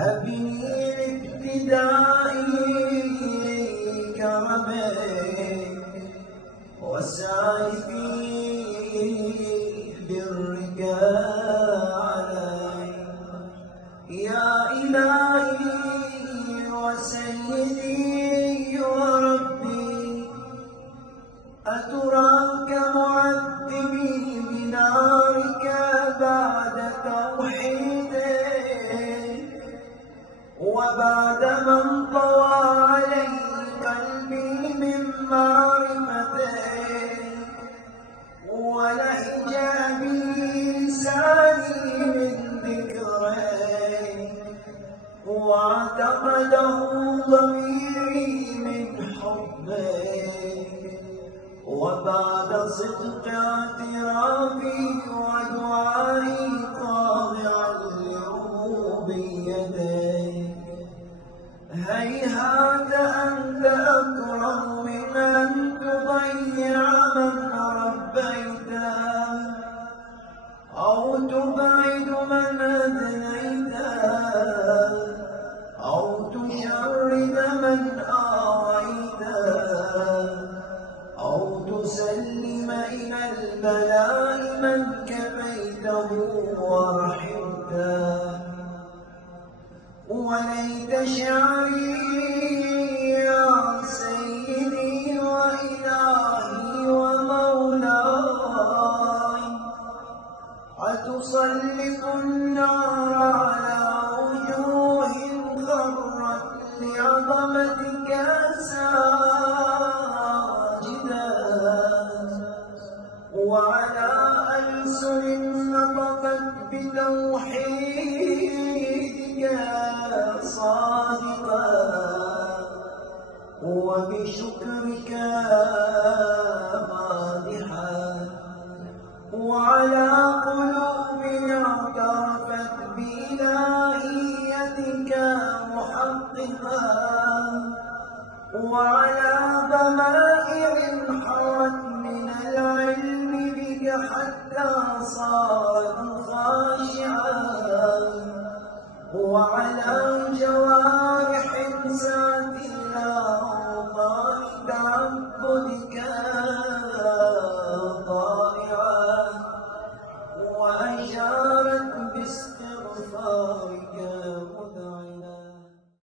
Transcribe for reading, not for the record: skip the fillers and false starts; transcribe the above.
هبني لابتدائي كرمك وسعي في برك علي يا إلهي وسيدي وربي. أتراك معذبي بنارك بعد توحيدك وبعد من طوى علي قلبي من معرفتك ولهجابي لساني من ذكرك واعتقده ضميري من حبك وبعد صدق اعترافي ودعائي خاضعا لربوبيتك. هيهات أنت أكرم من أن تضيع من ربيته أو تبعد من أدنيته أو تشرد من آويته أو تسلم إلى البلاء من كفيته ورحمته. وليت شعري يا سيدي وإلهي ومولاي أتسلط النار على وجوه خرت لعظمتك ساجدا وعلى ألسن نطقت بتوحيدك صادقا وبشكرك مادحا وعلى قلوب اعترفت بإلهيتك محققا وعلى ضمائر حرت من العلم بك حتى صارت خاشعا وعلى